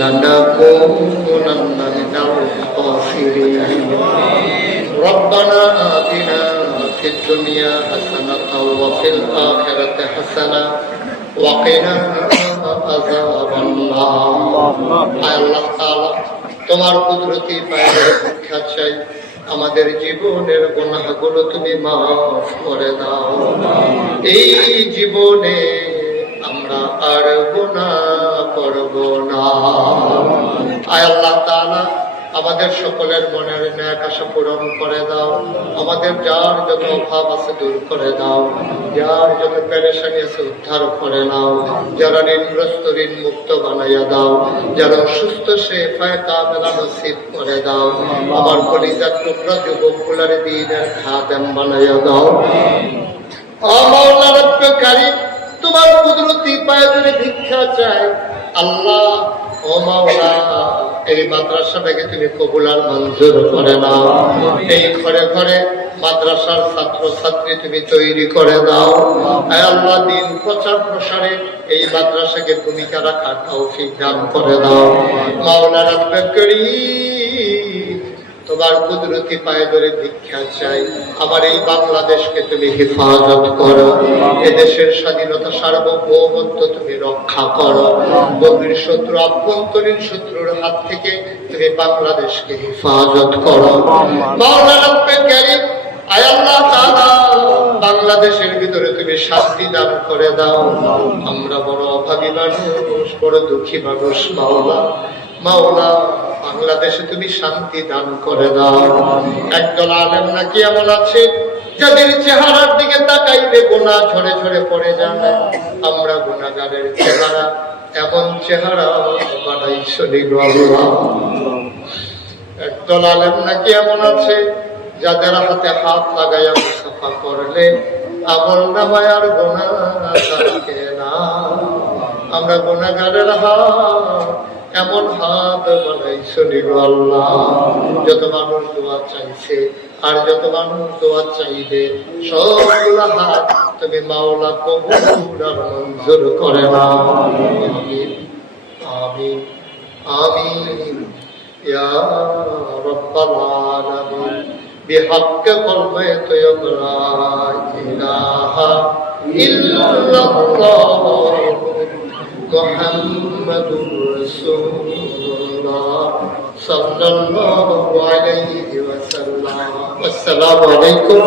لنكونن من الخاسرين ربنا آتنا في الدنيا حسنة وفي الآخرة حسنة وقنا عذاب النار আল্লাহ তাআলা তোমার কুদরতি পায়ে ভিক্ষা চাই আমাদের জীবনের গুনাহগুলো তুমি মাফ করে দাও। এই জীবনে আমরা আর গুনাহ করব না। আয় আল্লাহ তাআলা আমাদের সকলের মনের ন্যাক আশা পূরণ করে দাও। আমাদের যার যত অভাব আছে দূর করে দাও, যার যত পেরেশানি আছে উদ্ধার করে নাও, যারা ঋণগ্রস্ত ঋণ মুক্ত বানাইয়া দাও, যারা অসুস্থ শেফায়ে কামেলা নসিব করে দাও। আমার কলিজার টুকরা যুবকগুলার দ্বীনের খাদেম বানাইয়া দাও। ও মাওলা রব্বে কারীম, তোমার কুদরতি পায়ে ধরে ভিক্ষা চাই আল্লাহ। ও মাওলা, এই মাদ্রাসাটাকে তুমি কবুল আর মঞ্জুর করে নাও। এই ঘরে ঘরে মাদ্রাসার ছাত্র ছাত্রী তুমি তৈরি করে দাও। আয় আল্লাহ, দিন প্রচার প্রসারে এই মাদ্রাসাকে ভূমিকা রাখার তৌফিক দান করে দাও। মাওলা রব্বে কারীম, তোমার কুদরতি পায়ে ধরে ভিক্ষা চাই আমার এই বাংলাদেশকে তুমি হেফাজত করো। এদেশের স্বাধীনতা সার্বভৌমত্ব তুমি রক্ষা করো। বহির শত্রু আভ্যন্তরীণ শত্রুর হাত থেকে তুমি বাংলাদেশকে হেফাজত করো। মাওলা রব্বে কারীম, আয় আল্লাহ তাআলা, বাংলাদেশের ভিতরে তুমি শান্তি দান করে দাও। আমরা বড় অভাবী মানুষ, বড় দুঃখী মানুষ। মাওলা, বাংলাদেশে তুমি শান্তি দান করে দাও। একদল আলেম নাকি এমন আছে যাদের চেহারার দিকে তাকাইলে গুনাহ ঝরে ঝরে পড়ে যায়। আমরা গুনাহগারের চেহারা এমন চেহারা বানাইছো গো আল্লাহ। একদল আলেম নাকি এমন আছে যাদের হাতে হাত লাগাইয়া মুসাফা করলে আমল নামায় আর গুনাহ থাকে না। আমরা গুনাহগারের হাত এমন হাত বানাইছো গো আল্লাহ। যত মানুষ দোয়া চাইছে আর যত মানুষ দোয়া চাইবে সবগুলা হাত তুমি মাওলা কবুল আর মঞ্জুর করে নাও। আমিন আমিন আমিন ইয়া রাব্বাল আলামিন। বিহক কলমে তৈয়ব লা ইলাহা ইল্লাল্লাহ মুহাম্মাদুর রাসূলুল্লাহ সাল্লাল্লাহু আলাইহি ওয়াসাল্লাম। আসসালামু আলাইকুম।